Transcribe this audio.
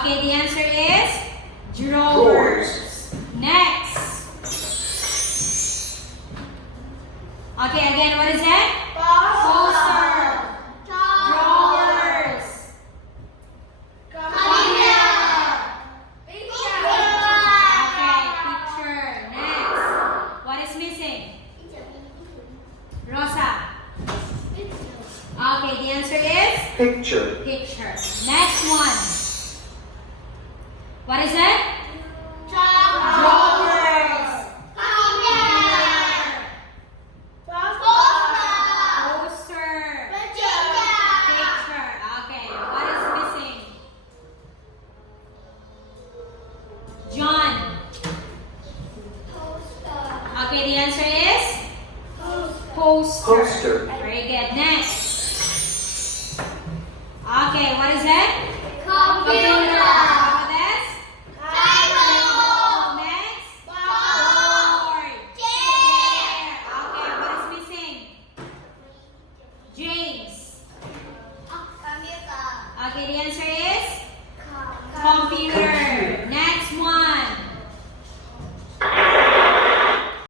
Okay, the answer is drawers. Next. Okay, again, what is that? Poster. Drawers. Okay, picture. Next. What is missing? Rosa. Okay, the answer is Picture. picture. Next one. What is it? Drawers. Poster. Picture. Okay, what is missing? John. Okay, the answer is poster. Poster. Very good. Next. Okay, what is it? Computer. How about this? Next. Board. Chair. Okay, what is missing? James. Okay, the answer